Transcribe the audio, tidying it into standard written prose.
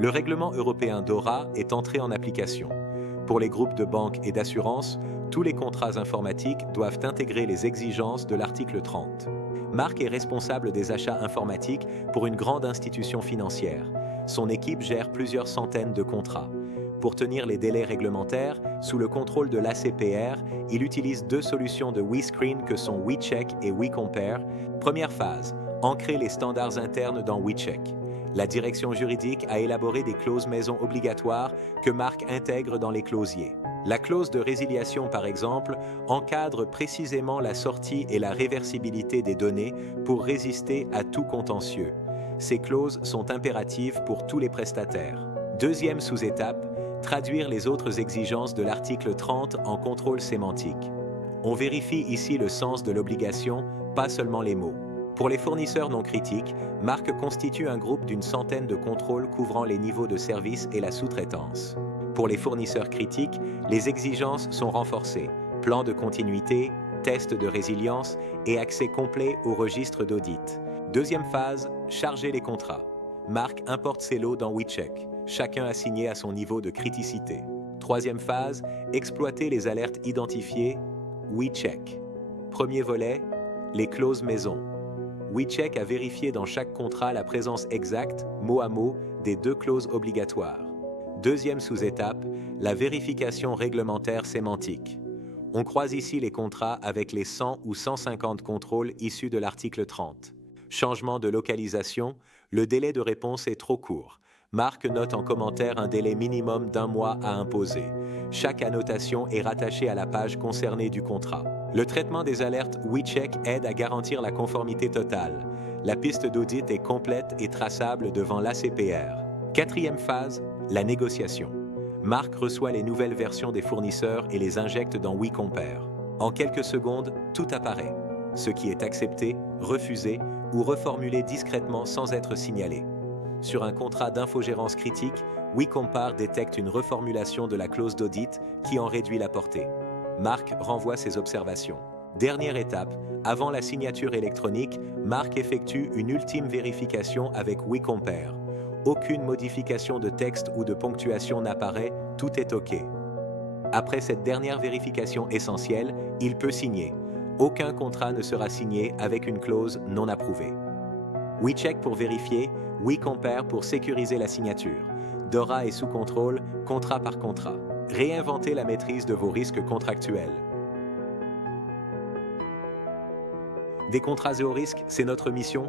Le règlement européen DORA est entré en application. Pour les groupes de banques et d'assurances, tous les contrats informatiques doivent intégrer les exigences de l'article 30. Marc est responsable des achats informatiques pour une grande institution financière. Son équipe gère plusieurs centaines de contrats. Pour tenir les délais réglementaires, sous le contrôle de l'ACPR, il utilise deux solutions de WeScreen que sont WeCheck et WeCompare. Première phase, ancrer les standards internes dans WeCheck. La direction juridique a élaboré des clauses maison obligatoires que Marc intègre dans les clausiers. La clause de résiliation, par exemple, encadre précisément la sortie et la réversibilité des données pour résister à tout contentieux. Ces clauses sont impératives pour tous les prestataires. Deuxième sous-étape, traduire les autres exigences de l'article 30 en contrôle sémantique. On vérifie ici le sens de l'obligation, pas seulement les mots. Pour les fournisseurs non critiques, Marc constitue un groupe d'une centaine de contrôles couvrant les niveaux de service et la sous-traitance. Pour les fournisseurs critiques, les exigences sont renforcées. Plan de continuité, test de résilience et accès complet au registre d'audit. Deuxième phase, charger les contrats. Marc importe ses lots dans WeCheck. Chacun assigné à son niveau de criticité. Troisième phase, exploiter les alertes identifiées, WeCheck. Premier volet, les clauses maison. WeCheck a vérifié dans chaque contrat la présence exacte, mot à mot, des deux clauses obligatoires. Deuxième sous-étape, la vérification réglementaire sémantique. On croise ici les contrats avec les 100 ou 150 contrôles issus de l'article 30. Changement de localisation, le délai de réponse est trop court. Marc note en commentaire un délai minimum d'1 mois à imposer. Chaque annotation est rattachée à la page concernée du contrat. Le traitement des alertes WeCheck aide à garantir la conformité totale. La piste d'audit est complète et traçable devant l'ACPR. Quatrième phase, la négociation. Marc reçoit les nouvelles versions des fournisseurs et les injecte dans WeCompare. En quelques secondes, tout apparaît. Ce qui est accepté, refusé ou reformulé discrètement sans être signalé. Sur un contrat d'infogérance critique, WeCompare détecte une reformulation de la clause d'audit qui en réduit la portée. Marc renvoie ses observations. Dernière étape, avant la signature électronique, Marc effectue une ultime vérification avec WeCompare. Aucune modification de texte ou de ponctuation n'apparaît, tout est OK. Après cette dernière vérification essentielle, il peut signer. Aucun contrat ne sera signé avec une clause non approuvée. WeCheck pour vérifier, WeCompare pour sécuriser la signature. DORA est sous contrôle, contrat par contrat. Réinventez la maîtrise de vos risques contractuels. Des contrats zéro risque, c'est notre mission.